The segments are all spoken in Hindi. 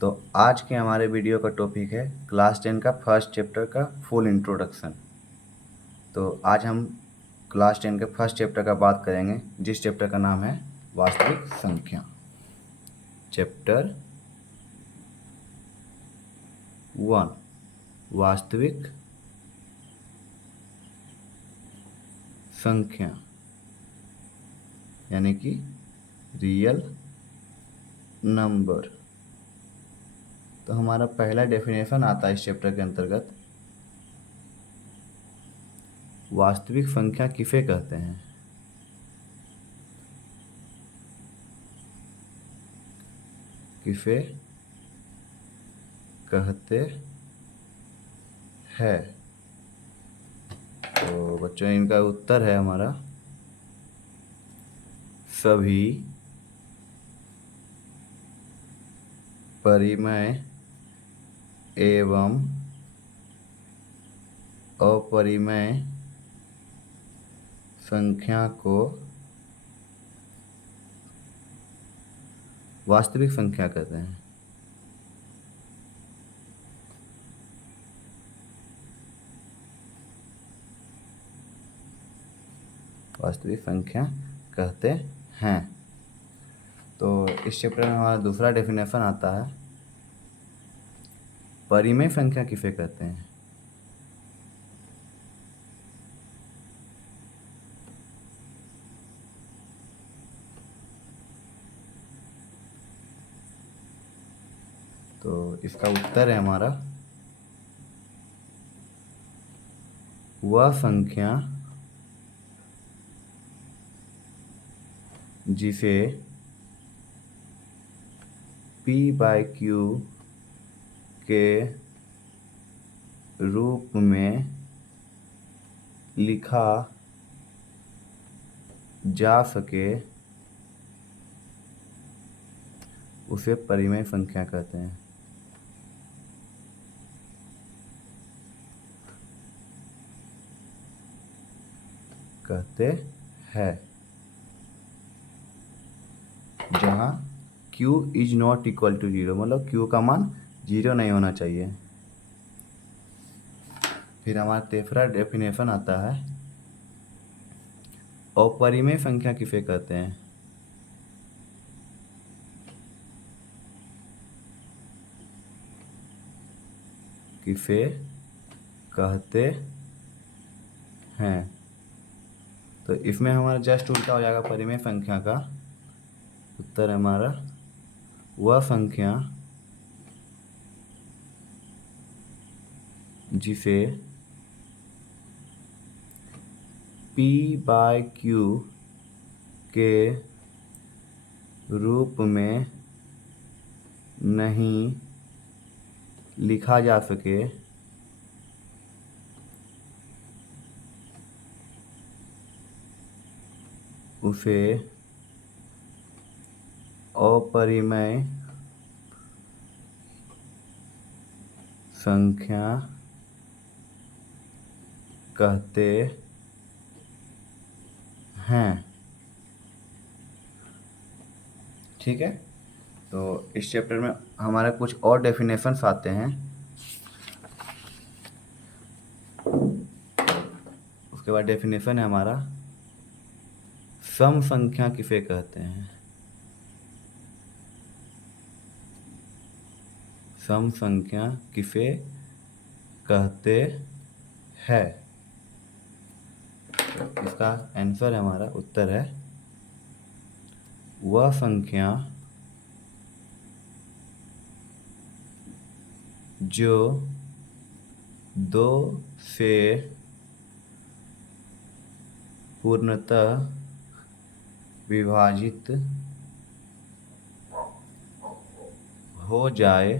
तो आज के हमारे वीडियो का टॉपिक है क्लास 10 का फर्स्ट चैप्टर का फुल इंट्रोडक्शन। तो आज हम क्लास 10 के फर्स्ट चैप्टर का बात करेंगे, जिस चैप्टर का नाम है वास्तविक संख्या। चैप्टर 1 वास्तविक संख्या यानी कि रियल नंबर। तो हमारा पहला डेफिनेशन आता है इस चैप्टर के अंतर्गत, वास्तविक संख्या किसे कहते हैं। किसे कहते हैं। तो बच्चों इनका उत्तर है हमारा सभी परिमेय एवं अपरिमेय संख्या को वास्तविक संख्या कहते हैं। वास्तविक संख्या कहते हैं। तो इस चैप्टर में हमारा दूसरा डेफिनेशन आता है, परिमेय संख्या किसे कहते हैं। तो इसका उत्तर है हमारा वह संख्या जिसे p/q के रूप में लिखा जा सके उसे परिमेय संख्या कहते हैं। कहते हैं जहाँ q is not equal to 0, मतलब q का मान 0 नहीं होना चाहिए। फिर हमारा तीसरा डेफिनेशन आता है, अपरिमेय संख्या किसे कहते हैं। किसे कहते हैं। तो इसमें हमारा जस्ट उल्टा हो जाएगा परिमेय संख्या का। उत्तर है हमारा वह संख्या जिसे p/q के रूप में नहीं लिखा जा सके उसे अपरिमेय संख्या कहते हैं। ठीक है। तो इस चैप्टर में हमारे कुछ और डेफिनेशंस आते हैं। उसके बाद डेफिनेशन है हमारा सम संख्या किसे कहते हैं। सम संख्या किसे कहते हैं। तो इसका आंसर है हमारा उत्तर है वह संख्या जो 2 से पूर्णतः विभाजित हो जाए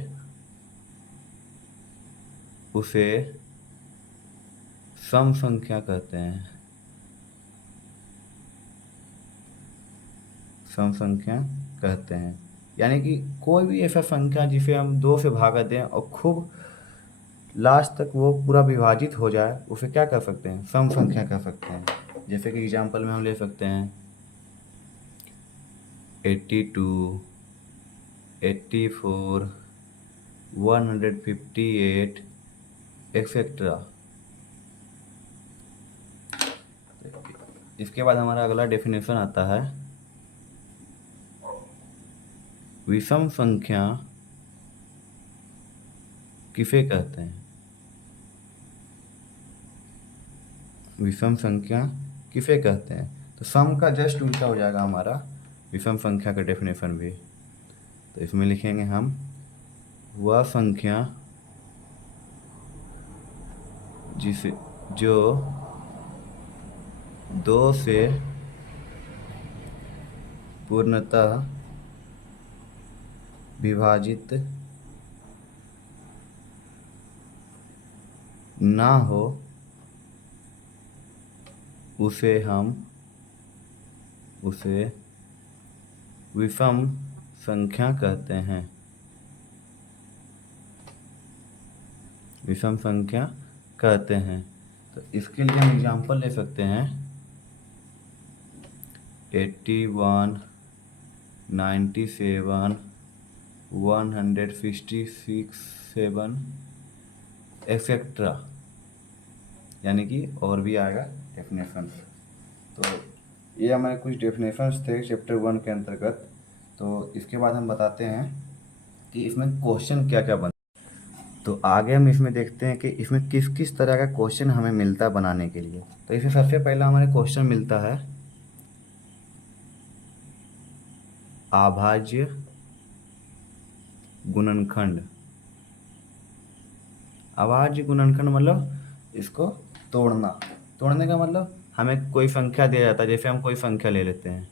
उसे सम संख्या कहते हैं। सम संख्या कहते हैं यानी कि कोई भी ऐसा संख्या जिसे हम 2 से भागा दें और खूब लास्ट तक वो पूरा विभाजित हो जाए उसे क्या कर सकते हैं, सम संख्या कह सकते हैं। जैसे कि एग्जाम्पल में हम ले सकते हैं 82, 84, 158 एक्सेट्रा। इसके बाद हमारा अगला डेफिनेशन आता है विषम संख्या किसे कहते हैं। विषम संख्या किसे कहते हैं, तो सम का जस्ट उल्टा हो जाएगा हमारा विषम संख्या का डेफिनेशन भी। तो इसमें लिखेंगे हम वह संख्या जिसे जो 2 से पूर्णतः विभाजित ना हो उसे विषम संख्या कहते हैं। विषम संख्या कहते हैं। तो इसके लिए हम एग्जांपल ले सकते हैं 81, 97, 167 एक्सेट्रा, यानी कि और भी आएगा डेफिनेशंस। तो ये हमारे कुछ डेफिनेशंस थे चैप्टर 1 के अंतर्गत। तो इसके बाद हम बताते हैं कि इसमें क्वेश्चन क्या क्या बनता है। तो आगे हम इसमें देखते हैं कि इसमें किस किस तरह का क्वेश्चन हमें मिलता है बनाने के लिए। तो इसमें सबसे पहला हमारे क्वेश्चन मिलता है अभाज्य गुणनखंड। अभाज्य गुणनखंड मतलब इसको तोड़ने का मतलब हमें कोई संख्या दिया जाता है, जैसे हम कोई संख्या ले लेते हैं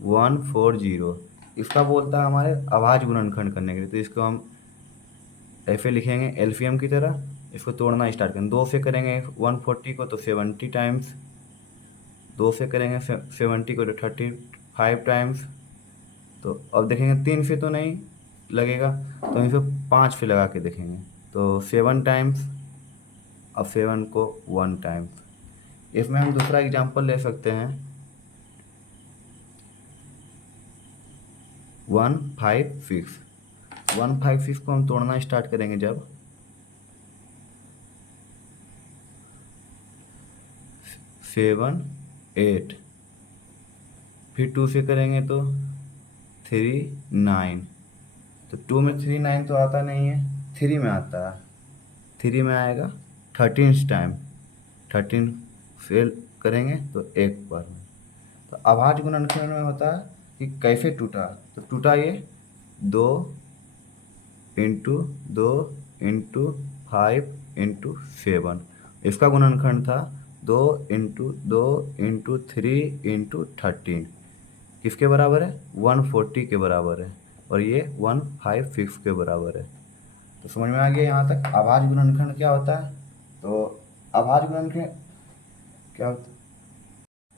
140, इसका बोलता है हमारे अभाज्य गुणनखंड करने के लिए। तो इसको हम ऐसे लिखेंगे एलसीएम की तरह, इसको तोड़ना स्टार्ट करेंगे। 2 से करेंगे 140 को तो 70 टाइम्स, 2 से करेंगे 70 को तो 35 टाइम्स। तो अब देखेंगे 3 से तो नहीं लगेगा, तो हम इसको 5 से लगा के देखेंगे तो 7 टाइम्स, अब 7 को 1 टाइम्स। इसमें हम दूसरा एग्जांपल ले सकते हैं 156। 156 को हम तोड़ना स्टार्ट करेंगे जब 7, 8, फिर 2 से करेंगे तो 3, 9। तो 2 में 3 9 तो आता नहीं है, 3 में आता है। 3 में आएगा 13 टाइम, 13 फेल करेंगे तो 1 बार में। तो अभाज्य गुणनखंड में होता है कि कैसे टूटा, तो टूटा ये 2 इंटू 2 इंटू 5 इंटू 7। इसका गुणनखंड था 2 इंटू 2 इंटू 3 इंटू 13, किसके बराबर है 140 के बराबर है, और ये 156 के बराबर है। तो समझ में आ गया यहाँ तक अभाज्य गुणनखंड क्या होता है। तो अभाज्य गुणनखंड क्या होता है,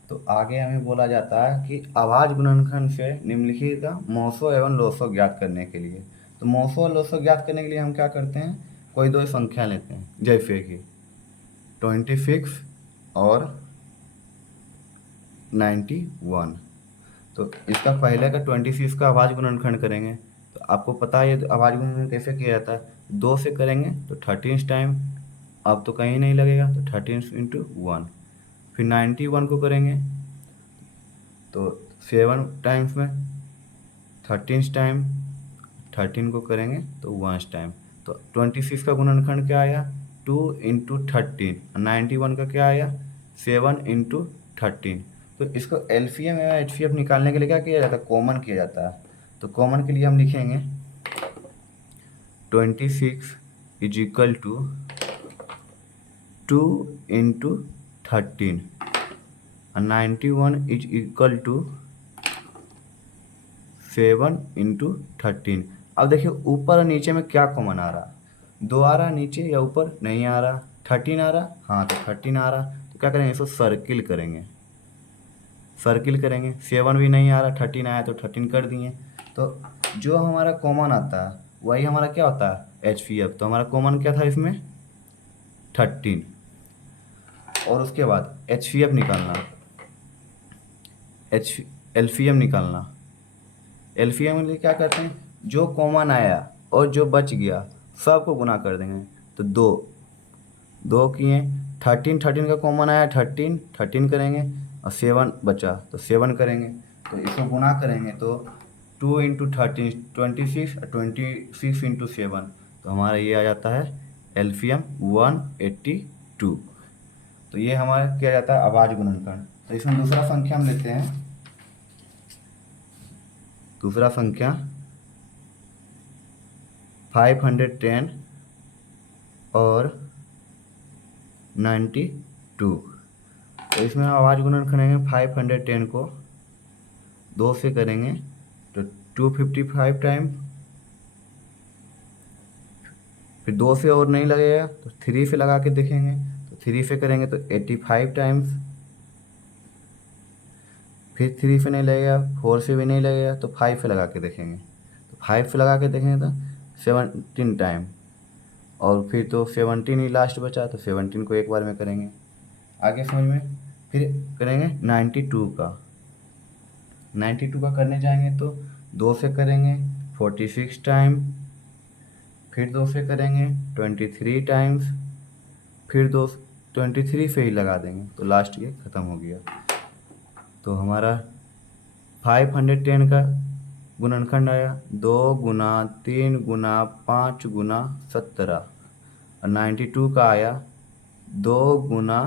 तो आगे हमें बोला जाता है कि अभाज्य गुणनखंड से निम्नलिखित का मौसो एवं लोसो ज्ञात करने के लिए। तो मौसो और लोसो ज्ञात करने के लिए हम क्या करते हैं, कोई दो संख्या लेते हैं, जैसे कि 26 और 91। तो इसका पहले का 26 का अभाज्य गुणनखंड करेंगे। तो आपको पता है तो अभाज्य गुणनखंड कैसे किया जाता है, 2 से करेंगे तो 13 टाइम, अब तो कहीं नहीं लगेगा तो 13 इंटू 1। फिर 91 को करेंगे तो 7 टाइम्स में 13 टाइम, 13 को करेंगे तो 1 टाइम। तो 26 का गुणनखंड क्या आया 2 इंटू 13, 91 का क्या आया 7 इंटू 13। तो इसको एलसीएम या एचसीएफ निकालने के लिए क्या किया जाता है, कॉमन किया जाता है। तो कॉमन के लिए हम लिखेंगे 26 इज इक्वल टू 2 इंटू 13 और 91 इज इक्वल टू 7 इंटू 13। अब देखिए ऊपर और नीचे में क्या कॉमन आ रहा, 2 आ रहा नीचे या ऊपर नहीं आ रहा, 13 आ रहा, हाँ तो 13 आ रहा। तो क्या करेंगे इसको सर्किल करेंगे, 7 भी नहीं आ रहा, 13 आया तो 13 कर दिए। तो जो हमारा कॉमन आता है वही हमारा क्या होता है एचसीएफ। तो हमारा कॉमन क्या था इसमें 13, और उसके बाद एचसीएफ निकालना, एलसीएम निकालना। एलसीएम में क्या करते हैं, जो कॉमन आया और जो बच गया सबको गुना कर देंगे। तो 2 किए, 13 का कॉमन आया, 13 करेंगे, और 7 बचा तो 7 करेंगे। तो इसको गुना करेंगे तो 2 इंटू 13 26, 26 इंटू 7, तो हमारा ये आ जाता है एलसीएम 182। तो ये हमारा क्या जाता है आवाज गुणनखंड। तो इसमें दूसरा संख्या हम लेते हैं, दूसरा संख्या 510 और 92। तो इसमें हम आवाज गुणन करेंगे 510 को 2 से करेंगे तो 255 टाइम, फिर 2 से और नहीं लगेगा तो 3 से लगा के देखेंगे, तो 3 से करेंगे तो 85 टाइम्स, फिर 3 से नहीं लगेगा, 4 से भी नहीं लगेगा तो 5 से लगा के देखेंगे, तो 5 से लगा के देखेंगे तो 17 टाइम, और फिर तो 17 ही लास्ट बचा तो 17 को एक बार में करेंगे। आगे समझ में, फिर करेंगे 92 का, 92 का करने जाएंगे तो 2 से करेंगे 46 टाइम, फिर 2 से करेंगे 23 टाइम्स, फिर 23 से ही लगा देंगे तो लास्ट ये ख़त्म हो गया। तो हमारा 510 का गुणनखंड आया 2 गुना 3 गुना 5 गुना 17, और 92 का आया 2 गुना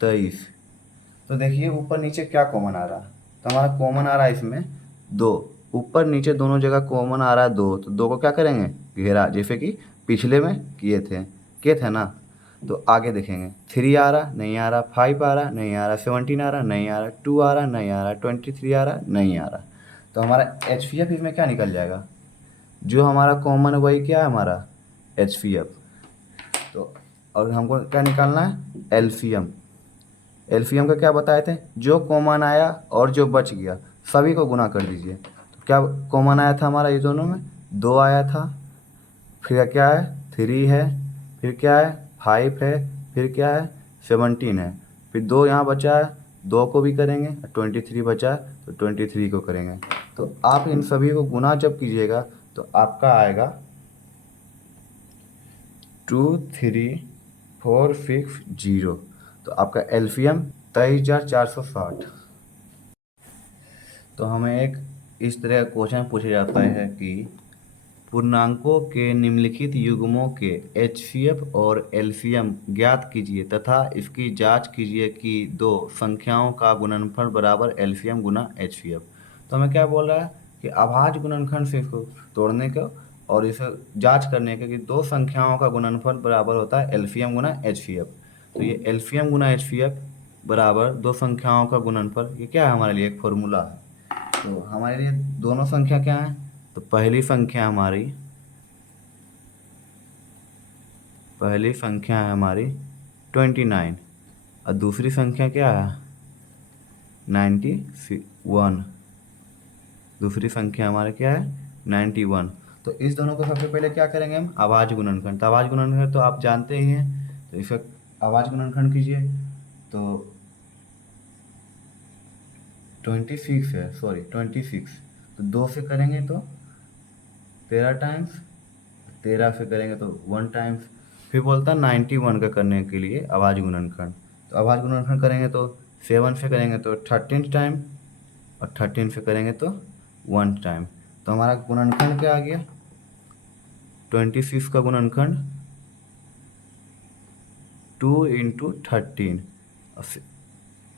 23। तो देखिए ऊपर नीचे क्या कॉमन आ रहा है, तो हमारा कॉमन आ रहा है इसमें 2, ऊपर नीचे दोनों जगह कॉमन आ रहा है 2, तो 2 को क्या करेंगे घेरा, जैसे कि पिछले में किए थे ना। तो आगे देखेंगे 3 आ रहा नहीं आ रहा, 5 आ रहा नहीं आ रहा, 17 आ रहा नहीं आ रहा, 2 आ रहा नहीं आ रहा, 23 आ रहा नहीं आ रहा। तो हमारा HCF इसमें क्या निकल जाएगा, जो हमारा कॉमन है वही क्या है हमारा HCF। तो और हमको क्या निकालना है एलसीएम का क्या बताए थे, जो कॉमन आया और जो बच गया सभी को गुना कर दीजिए। तो क्या कॉमन आया था हमारा ये दोनों में 2 आया था, फिर क्या है 3 है, फिर क्या है 5 है, फिर क्या है 17 है, फिर 2 यहाँ बचा है 2 को भी करेंगे, 23 बचा है तो 23 को करेंगे। तो आप इन सभी को गुना जब कीजिएगा तो आपका आएगा 23460। तो आपका एलसीएम 23,460। तो हमें एक इस तरह का क्वेश्चन पूछा जाता है कि पूर्णांकों के निम्नलिखित युग्मों के HCF और LCM ज्ञात कीजिए तथा इसकी जांच कीजिए कि दो संख्याओं का गुणनफल बराबर LCM गुना HCF। तो हमें क्या बोल रहा है कि अभाज्य गुणनखंड से इसको तोड़ने का और इसे जांच करने का कि दो संख्याओं का गुणनफल बराबर होता है LCM गुना HCF। तो ये LCM गुना HCF बराबर दो संख्याओं का गुणनफल, ये क्या है हमारे लिए एक फॉर्मूला है। तो हमारे लिए दोनों संख्या क्या है, तो पहली संख्या है हमारी 29, और दूसरी संख्या क्या है 91। दूसरी संख्या हमारे क्या है 91। तो इस दोनों को सबसे पहले क्या करेंगे हम अभाज्य गुणनखंड। तो अभाज्य गुणनखंड तो आप जानते ही हैं, तो इसका अभाज्य गुणनखंड कीजिए। तो 26 है, सॉरी 26, तो 2 से करेंगे तो 13 टाइम्स, 13 से करेंगे तो 1 टाइम्स, फिर बोलता है 91 का करने के लिए अभाज्य गुणनखंड। तो अभाज्य गुणनखंड करेंगे तो 7 से करेंगे तो 13 टाइम, और 13 से करेंगे तो 1 टाइम। तो हमारा गुणनखंड क्या आ गया 26 का गुणनखंड 2 इंटू 13,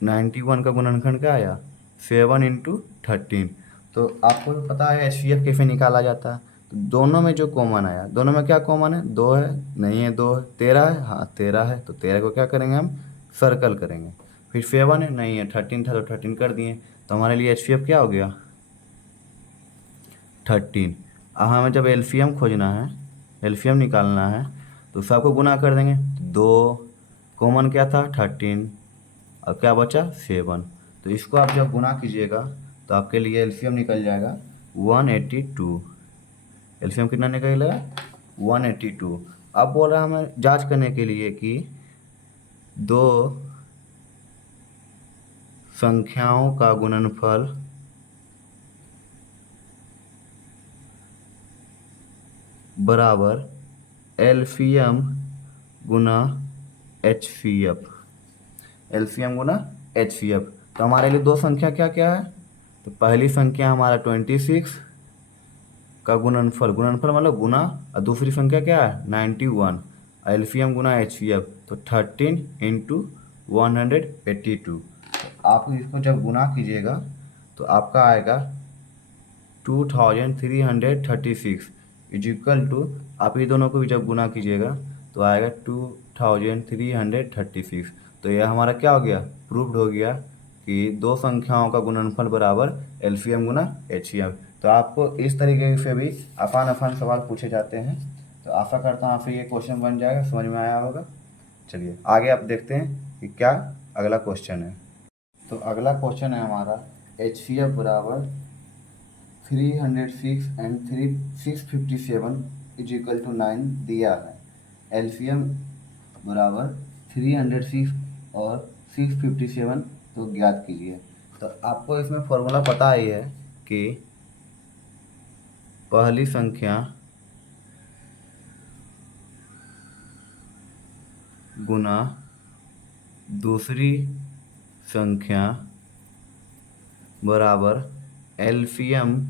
91 का गुणनखंड क्या आया 7 इंटू 13। तो आपको तो पता है HCF कैसे निकाला जाता है। तो दोनों में जो कॉमन आया, दोनों में क्या कॉमन है 2 है नहीं है 2 है, 13 है हाँ 13 है, तो 13 को क्या करेंगे हम सर्कल करेंगे, फिर 7 है नहीं है 13 था तो 13 कर दिए। तो हमारे लिए HCF क्या हो गया 13। अब हमें जब LCM खोजना है, LCM निकालना है, तो सबको गुना कर देंगे। 2 कॉमन क्या था 13, और क्या बचा 7। तो इसको आप जब गुना कीजिएगा तो आपके लिए LCM निकल जाएगा 182। LCM कितना निकलेगा 182। अब बोल रहा है हमें जांच करने के लिए कि दो संख्याओं का गुणनफल बराबर एलसीएम गुना एचसीएफ। एलसीएम गुना एचसीएफ। तो हमारे लिए दो संख्या क्या क्या है? तो पहली संख्या हमारा 26 का गुणनफल, गुणनफल मतलब गुना, और दूसरी संख्या क्या है 91। एलसीएम गुना एचसीएफ तो 13 इंटू 182। आप इसको जब गुना कीजिएगा तो आपका आएगा 2336 इज इक्वल टू, आप ये दोनों को भी जब गुना कीजिएगा तो आएगा 2336। तो यह हमारा क्या हो गया, प्रूव्ड हो गया कि दो संख्याओं का गुणनफल बराबर एलसीएम गुना एचसीएफ। तो आपको इस तरीके से भी आसान आसान सवाल पूछे जाते हैं। तो आशा करता हूँ आपसे ये क्वेश्चन बन जाएगा, समझ में आया होगा। चलिए आगे आप देखते हैं कि क्या अगला क्वेश्चन है। तो अगला क्वेश्चन है हमारा एचसीएफ बराबर 306 एंड 657 इज इक्वल टू 9 दिया है। एलसीएम बराबर 306 और 657 तो ज्ञात कीजिए। तो आपको इसमें फॉर्मूला पता ही है कि पहली संख्या गुना दूसरी संख्या बराबर एलसीएम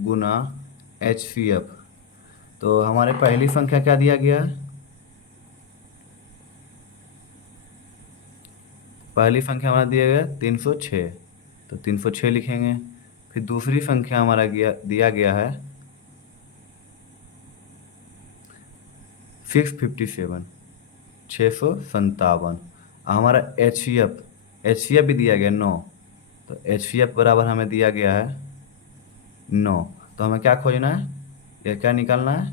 गुना एचसीएफ। तो हमारे पहली संख्या क्या दिया गया है? पहली संख्या हमारा दिया गया 306, तो 306 लिखेंगे। फिर दूसरी संख्या हमारा दिया गया है 657, 657। हमारा एचसीएफ भी दिया गया 9, तो एचसीएफ बराबर हमें दिया गया है 9। तो हमें क्या खोजना है, या क्या निकालना है,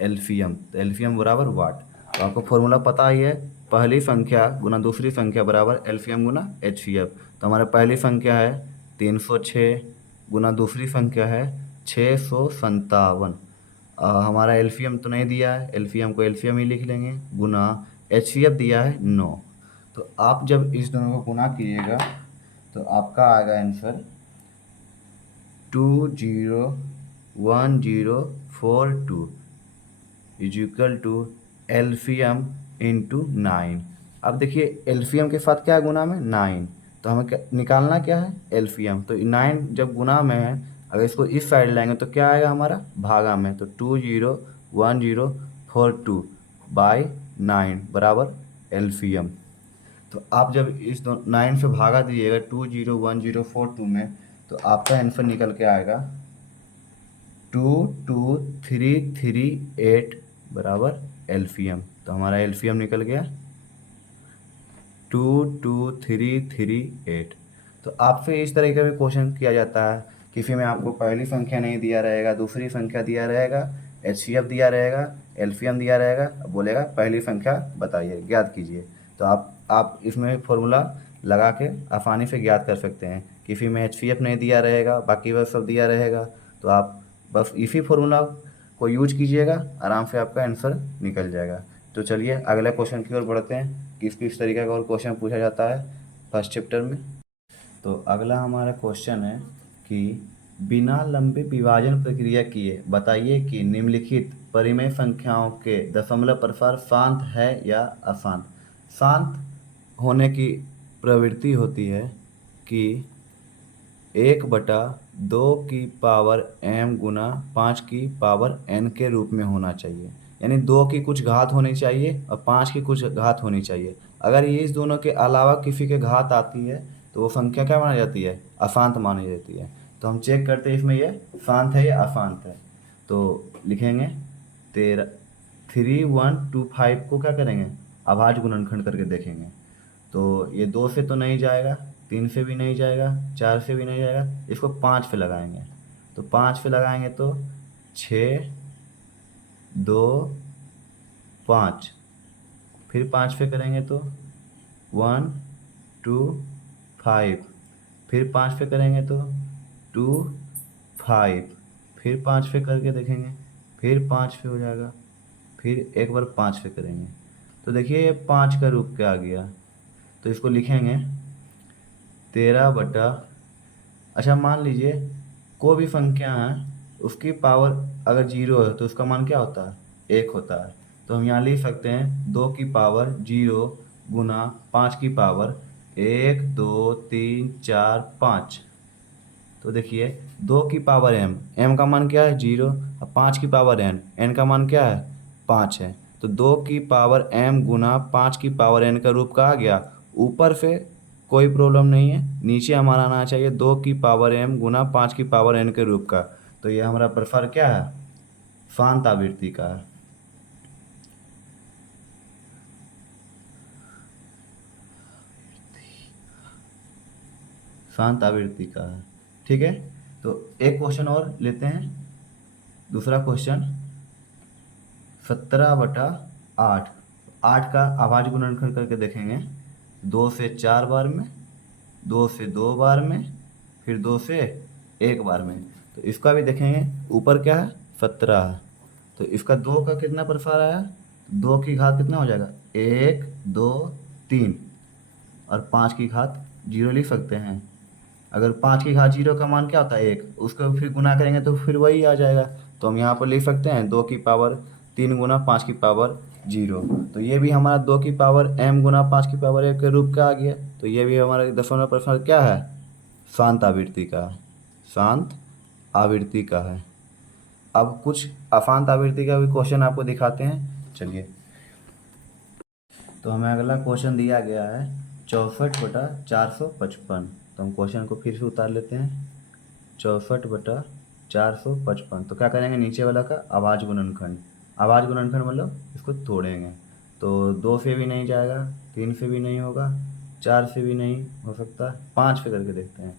एलसीएम। तो एलसीएम बराबर वाट। तो आपको फॉर्मूला पता ही है, पहली संख्या गुना दूसरी संख्या बराबर एलसीएम गुना एचसीएफ। तो हमारे पहली संख्या है 306 गुना दूसरी संख्या है 657। हमारा एलसीएम तो नहीं दिया है, एलसीएम को एलसीएम ही लिख लेंगे, गुना एचसीएफ दिया है 9। तो आप जब इस दोनों को गुना कीजिएगा तो आपका आएगा answer 201,042 is equal to LCM into 9। अब देखिए एलसीएम के साथ क्या है गुना में 9, तो हमें निकालना क्या है एलसीएम। तो 9 जब गुना में है, अगर इसको इस साइड लाएंगे तो क्या आएगा हमारा भागा में, तो 201,042 बाई 9 बराबर एलसीएम। तो आप जब इस 9 से भागा दीजिएगा 201,042 में, तो आपका आंसर निकल के आएगा 22,338 बराबर एलसीएम। तो हमारा एलसीएम निकल गया 22,338। तो आपसे इस तरह का भी क्वेश्चन किया जाता है, किसी में आपको पहली संख्या नहीं दिया रहेगा, दूसरी संख्या दिया रहेगा, एचसीएफ दिया रहेगा, एलसीएम दिया रहेगा, बोलेगा पहली संख्या बताइए, ज्ञात कीजिए। तो आप इसमें फॉर्मूला लगा के आसानी से ज्ञात कर सकते हैं। किसी में एचसीएफ नहीं दिया रहेगा, बाकी वह सब दिया रहेगा, तो आप बस इसी फॉर्मूला को यूज कीजिएगा, आराम से आपका आंसर निकल जाएगा। तो चलिए अगले क्वेश्चन की ओर बढ़ते हैं, किस किस तरीके का और क्वेश्चन पूछा जाता है फर्स्ट चैप्टर में। तो अगला हमारा क्वेश्चन है कि बिना लंबे विभाजन प्रक्रिया किए बताइए कि निम्नलिखित परिमेय संख्याओं के दशमलव प्रसार शांत है या अशांत। शांत होने की प्रवृत्ति होती है कि 1/2 की पावर m गुना 5 की पावर n के रूप में होना चाहिए। यानी 2 की कुछ घात होनी चाहिए और 5 की कुछ घात होनी चाहिए। अगर ये इस दोनों के अलावा किसी के घात आती है तो वो संख्या क्या मानी जाती है, अशांत मानी जाती है। तो हम चेक करते हैं इसमें ये शांत है या अशांत है। तो लिखेंगे 3125 को क्या करेंगे, अभाज्य गुणनखंड करके देखेंगे। तो ये 2 से तो नहीं जाएगा, 3 से भी नहीं जाएगा, 4 से भी नहीं जाएगा, इसको 5 पे लगाएंगे। तो 5 पे लगाएंगे तो 6, 2, 5, फिर 5 पे करेंगे तो 1, 2, 5, फिर 5 पे करेंगे तो 2, 5, फिर 5 पे करके देखेंगे, फिर 5 पे हो जाएगा, फिर एक बार 5 पे करेंगे। तो देखिए ये 5 का रूप क्या आ गया। तो इसको लिखेंगे 13 अच्छा मान लीजिए कोई भी संख्या है उसकी पावर अगर 0 है तो उसका मान क्या होता है 1 होता है। तो हम यहाँ लिख सकते हैं 2 की पावर 0 गुना 5 की पावर 1 2 3 4 5। तो देखिए 2 की पावर m का मान क्या है 0, और 5 की पावर n का मान क्या है 5 है। तो 2 की पावर m गुना 5 की पावर n का रूप का आ गया। ऊपर से कोई प्रॉब्लम नहीं है, नीचे हमारा आना चाहिए 2 की पावर m गुना 5 की पावर n के रूप का। तो ये हमारा प्रकार क्या है, शांत आवृत्ति का है। शांत आवृत्ति का है, ठीक है। तो एक क्वेश्चन और लेते हैं, दूसरा क्वेश्चन 17/8। 8 का आवाज गुणनखंड करके देखेंगे, 2 से 4 बार में, 2 से 2 बार में, फिर 2 से 1 बार में। तो इसका भी देखेंगे, ऊपर क्या है 17 है, तो इसका 2 का कितना प्रसार आया, 2 की घात कितना हो जाएगा 1 2 3, और 5 की घात 0 लिख सकते हैं। अगर 5 की घात 0 का मान क्या होता है 1, उसको फिर गुना करेंगे तो फिर वही आ जाएगा। तो हम यहाँ पर लिख सकते हैं 2 की पावर 3 गुना 5 की पावर 0। तो ये भी हमारा 2 की पावर m गुना 5 की पावर 1 के रूप का आ गया। तो ये भी हमारा दशमलव प्रश्न क्या है, शांत आवृत्ति का है, शांत आवृत्ति का है। अब कुछ अशांत आवृत्ति का भी क्वेश्चन आपको दिखाते हैं, चलिए। तो हमें अगला क्वेश्चन दिया गया है 64/455। तो हम क्वेश्चन को फिर से उतार लेते हैं, 64/455। तो क्या करेंगे, नीचे वाला का आवाज गुणनखंड, आवाज गुणनखंड मतलब इसको तोड़ेंगे। तो 2 से भी नहीं जाएगा, 3 से भी नहीं होगा, 4 से भी नहीं हो सकता, 5 पे करके देखते हैं।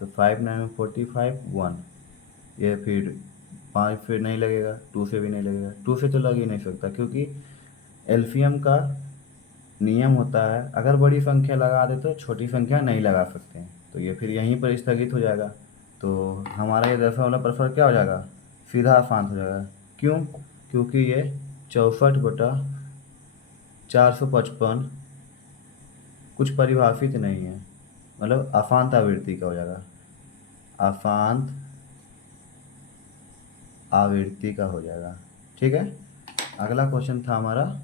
तो 5 9 45 1, ये फिर 5 फिर नहीं लगेगा, 2 से भी नहीं लगेगा, 2 से तो लग ही नहीं सकता, क्योंकि एलसीएम का नियम होता है अगर बड़ी संख्या लगा दे तो छोटी संख्या नहीं लगा सकते हैं। तो ये फिर यहीं पर स्थगित हो जाएगा। तो हमारा ये दशमलव प्रसार क्या हो जाएगा, सीधा अशांत हो जाएगा। क्यों, क्योंकि ये 64/455 कुछ परिभाषित नहीं है, मतलब अशांत आवृत्ति का हो जाएगा, अशांत आवृत्ति का हो जाएगा, ठीक है। अगला क्वेश्चन था हमारा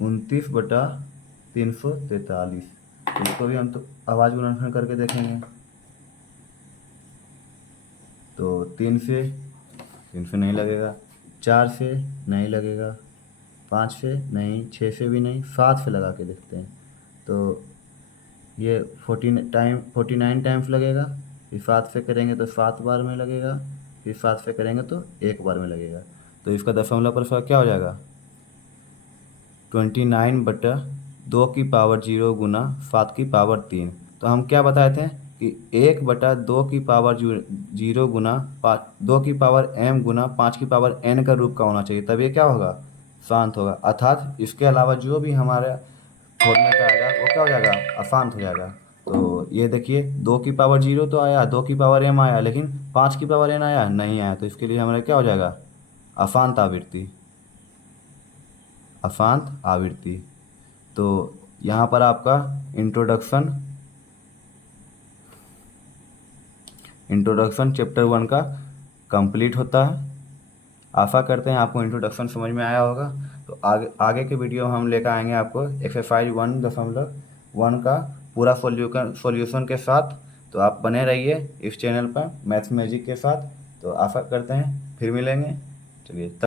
29/343। इसको भी हम तो आवाज गुणनखंड करके देखेंगे। तो 3 से नहीं लगेगा, 4 से नहीं लगेगा, 5 से नहीं, 6 से भी नहीं, 7 से लगा के देखते हैं। तो ये 49 टाइम्स लगेगा, फिर 7 से करेंगे तो 7 बार में लगेगा, फिर 7 से करेंगे तो 1 बार में लगेगा। तो इसका दशमलव प्रसार क्या हो जाएगा, 29/2 की पावर 0 गुना 7 की पावर 3। तो हम क्या बताए थे कि 1/2 की पावर 0 गुना 2 की पावर m गुना 5 की पावर n का रूप का होना चाहिए, तब ये क्या होगा, शांत होगा। अर्थात इसके अलावा जो भी हमारा छोड़ने का आएगा वो क्या हो जाएगा, अशांत हो जाएगा। तो ये देखिए 2 की पावर 0 तो आया, 2 की पावर m आया, लेकिन 5 की पावर n आया नहीं आया। तो इसके लिए हमारा क्या हो जाएगा, अशांत आवृत्ति, अशांत आवृत्ति। तो यहाँ पर आपका इंट्रोडक्शन चैप्टर 1 का कंप्लीट होता है। आशा करते हैं आपको इंट्रोडक्शन समझ में आया होगा। तो आगे के वीडियो हम लेकर आएंगे आपको एक्सरसाइज 1.1 का पूरा सॉल्यूशन के साथ। तो आप बने रहिए इस चैनल पर मैथ्स मैजिक के साथ। तो आशा करते हैं फिर मिलेंगे, चलिए।